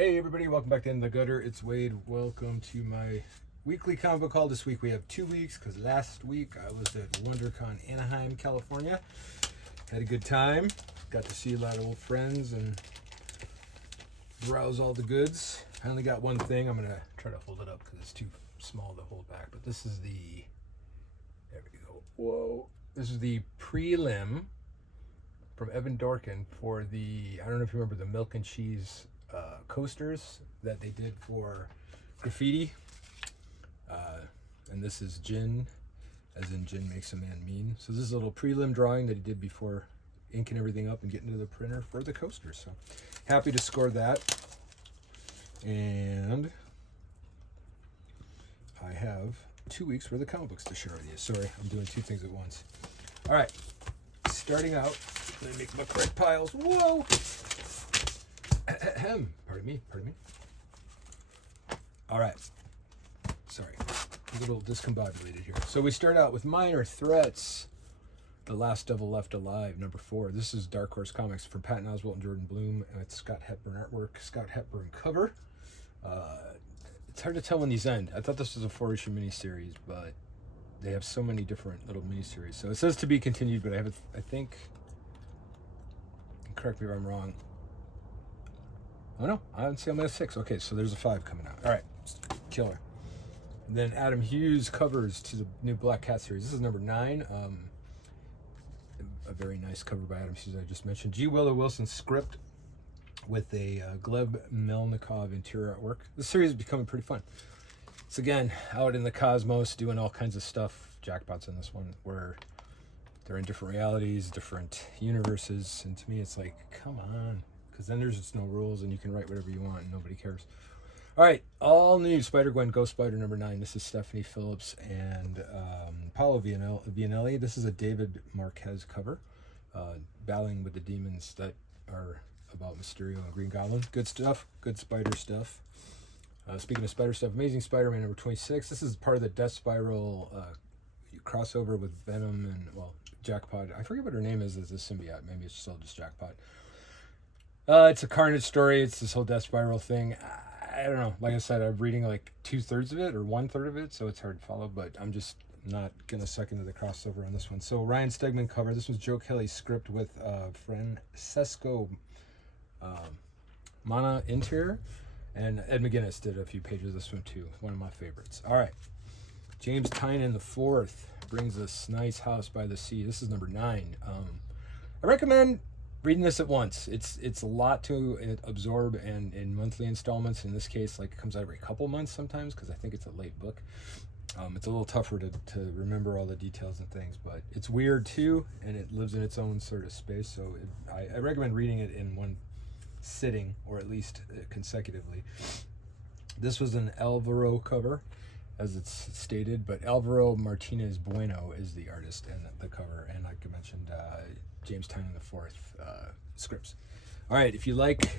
Hey everybody, welcome back to In the Gutter. It's Wade. Welcome to my weekly comic book haul. This week we have 2 weeks because last week I was at WonderCon Anaheim, California. Had a good time. Got to see a lot of old friends and browse all the goods. I only got one thing. I'm going to try to hold it up because it's too small to hold back. But this is the... There we go. Whoa. This is the prelim from Evan Dorkin for the... I don't know if you remember the milk and cheese coasters that they did for graffiti, and this is Gin, as in Gin makes a man mean. So this is a little prelim drawing that he did before inking everything up and getting to the printer for the coasters. So happy to score that. And I have 2 weeks worth of comic books to share with you. Sorry, I'm doing two things at once. All right, starting out, let me make my correct piles. Whoa! Pardon me. All right. Sorry. A little discombobulated here. So we start out with Minor Threats. The Last Devil Left Alive, number 4. This is Dark Horse Comics from Patton Oswalt and Jordan Bloom. And it's Scott Hepburn artwork, Scott Hepburn cover. It's hard to tell when these end. I thought this was a 4-issue miniseries, but they have so many different little miniseries. So it says to be continued, but I think, correct me if I'm wrong. Oh no, I'm at 6. Okay, so there's a 5 coming out. All right, killer. And then Adam Hughes covers to the new Black Cat series. This is number 9. A very nice cover by Adam Hughes, I just mentioned. G. Willow Wilson script with a Gleb Melnikov interior artwork. This series is becoming pretty fun. It's again out in the cosmos doing all kinds of stuff. Jackpot's in this one where they're in different realities, different universes, and to me it's like, come on. Because then there's just no rules and you can write whatever you want and nobody cares. All right, all new Spider-Gwen Ghost Spider number 9. This is Stephanie Phillips and Paolo Vianelli. This is a David Marquez cover, battling with the demons that are about Mysterio and Green Goblin. Good stuff, good spider stuff. Speaking of spider stuff, Amazing Spider-Man number 26. This is part of the Death Spiral crossover with Venom and, well, Jackpot. I forget what her name is as a symbiote. Maybe it's still just Jackpot. It's a Carnage story. It's this whole Death Spiral thing. I don't know. Like I said, I'm reading like 2/3 of it or 1/3 of it, so it's hard to follow, but I'm just not going to suck into the crossover on this one. So Ryan Stegman cover. This was Joe Kelly's script with Francesco Mana interior, and Ed McGuinness did a few pages of this one too. One of my favorites. All right. James Tynion the 4th brings us Nice House by the Sea. This is number 9. I recommend reading this at once. It's a lot to absorb, and in monthly installments. In this case, like, it comes out every couple months sometimes because I think it's a late book. It's a little tougher to remember all the details and things, but it's weird too, and it lives in its own sort of space. So I recommend reading it in one sitting, or at least consecutively. This was an Alvaro cover, as it's stated, but Alvaro Martinez Bueno is the artist and the cover, and like I mentioned, James Tynion the 4th scripts. All right, if you like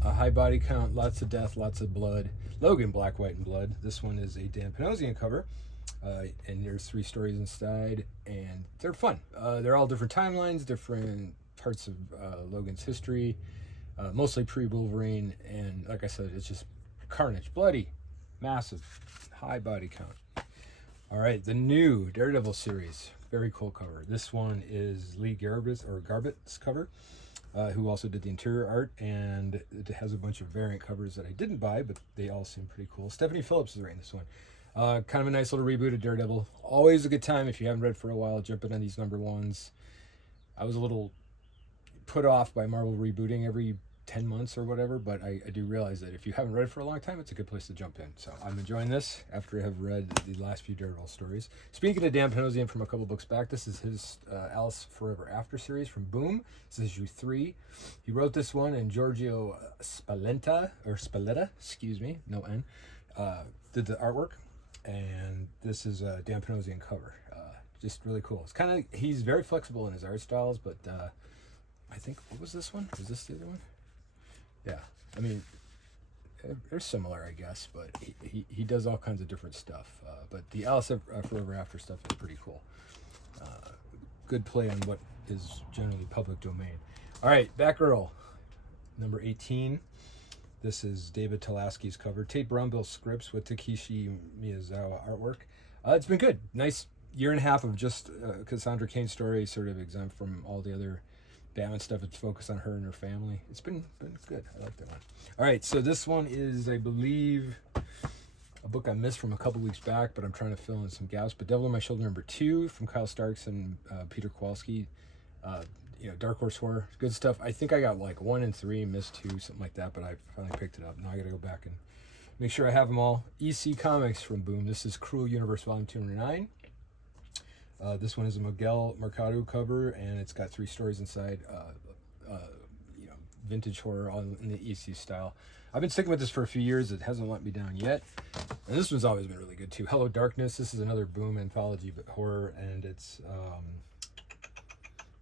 a high body count, lots of death, lots of blood, Logan Black, White, and Blood. This one is a Dan Panosian cover, and there's 3 stories inside, and they're fun. They're all different timelines, different parts of Logan's history, mostly pre-Wolverine, and like I said, it's just carnage, bloody, massive, high body count. All right, the new Daredevil series. Very cool cover. This one is Lee Garbit's cover, who also did the interior art, and it has a bunch of variant covers that I didn't buy, but they all seem pretty cool. Stephanie Phillips is writing this one. Kind of a nice little reboot of Daredevil. Always a good time if you haven't read for a while, jumping on these number 1s. I was a little put off by Marvel rebooting every 10 months or whatever, but I do realize that if you haven't read for a long time, it's a good place to jump in. So I'm enjoying this after I have read the last few Daredevil stories. Speaking of Dan Panosian from a couple books back, this is his Alice Forever After series from Boom. This is issue 3. He wrote this one, and Giorgio Spalletta, excuse me, no N, did the artwork, and this is a Dan Panosian cover. Just really cool. It's kind of, he's very flexible in his art styles, but I think, what was this one? Was this the other one? Yeah, I mean, they're similar, I guess, but he does all kinds of different stuff. But the Alice Forever After stuff is pretty cool. Good play on what is generally public domain. All right, Batgirl, number 18. This is David Talaski's cover. Tate Brownbill scripts with Takeshi Miyazawa artwork. It's been good. Nice year and a half of just Cassandra Cain's story, sort of exempt from all the other Batman stuff. It's focused on her and her family. It's been good. I like that one. All right, so this one is, I believe, a book I missed from a couple weeks back, but I'm trying to fill in some gaps. But Devil on My Shoulder #2 from Kyle Starks and Peter Kowalski. Dark Horse Horror, good stuff. I think I got like 1 and 3, missed 2, something like that, but I finally picked it up. Now I got to go back and make sure I have them all. EC Comics from Boom. This is Cruel Universe Volume 209. This one is a Miguel Mercado cover, and it's got 3 stories inside. Vintage horror all in the EC style. I've been sticking with this for a few years. It hasn't let me down yet. And this one's always been really good too. Hello Darkness. This is another Boom anthology but horror, and it's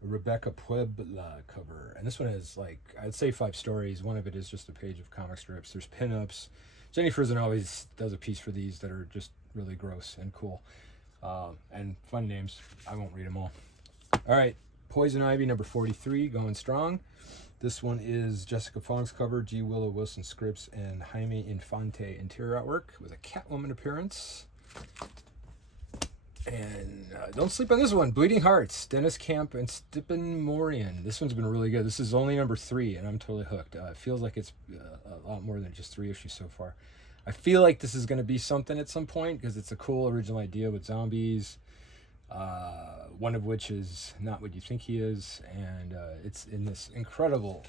Rebecca Puebla cover. And this one is like, I'd say 5 stories. One of it is just a page of comic strips. There's pinups. Jenny Frison always does a piece for these that are just really gross and cool. And fun names. I won't read them all. All right. Poison Ivy #43, going strong. This one is Jessica Fong's cover, G. Willow Wilson scripts, and Jaime Infante interior artwork with a Catwoman appearance. And don't sleep on this one. Bleeding Hearts, Dennis Camp and Stipen Morian. This one's been really good. This is only #3, and I'm totally hooked. It feels like it's a lot more than just 3 issues so far. I feel like this is going to be something at some point because it's a cool original idea with zombies. One of which is not what you think he is, and it's in this incredible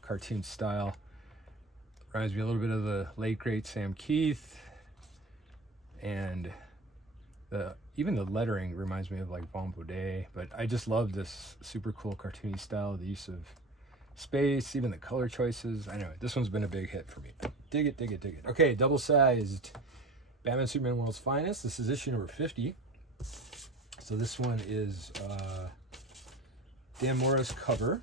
cartoon style. Reminds me a little bit of the late great Sam Keith, and even the lettering reminds me of like Bon Baudet. But I just love this super cool cartoony style, the use of space, even the color choices. I know this one's been a big hit for me. Dig it. Okay, double-sized Batman Superman World's Finest. This is issue #50. So this one is Dan Mora's cover.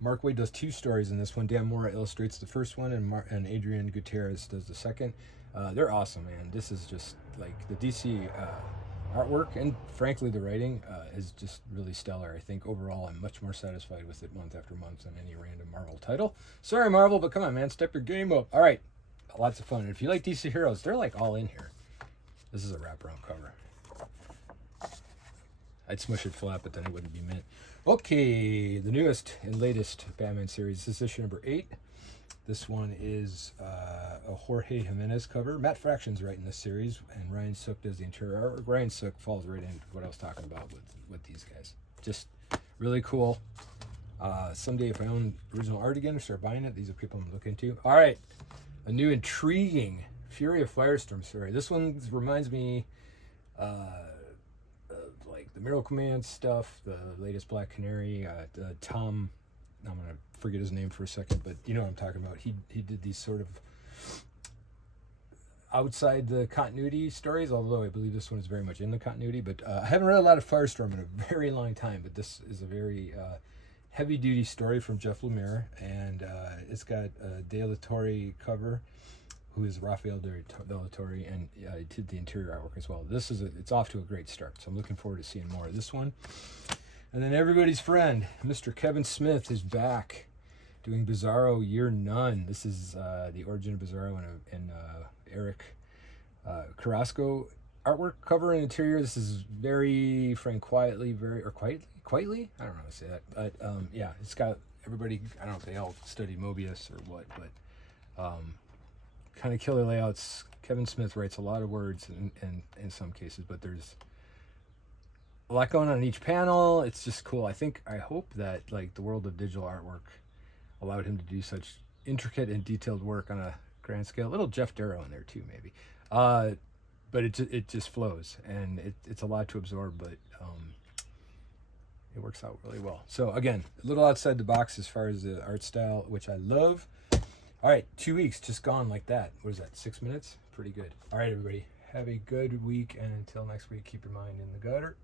Mark Waid does 2 stories in this one. Dan Mora illustrates the first one, and Adrian Gutierrez does the second. They're awesome, man. This is just like the DC artwork, and frankly the writing is just really stellar. I think overall I'm much more satisfied with it month after month than any random Marvel title. Sorry Marvel, but come on man, step your game up. All right, lots of fun. And if you like DC heroes, they're like all in here. This is a wraparound cover. I'd smush it flat, but then it wouldn't be mint. Okay, the newest and latest Batman series. This is issue #8. This one is a Jorge Jimenez cover. Matt Fraction's writing this series, and Ryan Sook does the interior art. Ryan Sook falls right into what I was talking about with these guys. Just really cool. Someday if I own original art again or start buying it, these are people I'm looking to. All right, a new intriguing Fury of Firestorm story. This one reminds me like the Miracle Man stuff, the latest Black Canary, Tom, I'm going to forget his name for a second, but you know what I'm talking about. He did these sort of outside the continuity stories, although I believe this one is very much in the continuity, but I haven't read a lot of Firestorm in a very long time, but this is a very heavy-duty story from Jeff Lemire, and it's got a De La Torre cover, who is Rafael De La Torre, and did the interior artwork as well. It's off to a great start, so I'm looking forward to seeing more of this one. And then everybody's friend, Mr. Kevin Smith, is back doing Bizarro Year None. This is the origin of Bizarro and Eric Carrasco artwork, cover, and interior. This is very Frank quietly, quietly? I don't know how to say that. But yeah, it's got everybody, I don't know if they all studied Mobius or what, but kind of killer layouts. Kevin Smith writes a lot of words in some cases, but there's a lot going on in each panel. It's just cool. I hope that like the world of digital artwork allowed him to do such intricate and detailed work on a grand scale. A little Jeff Darrow in there too, maybe. But it just flows, and it's a lot to absorb, but it works out really well. So again, a little outside the box as far as the art style, which I love. All right, 2 weeks just gone like that. What is that, 6 minutes? Pretty good. All right, everybody, have a good week, and until next week, keep your mind in the gutter.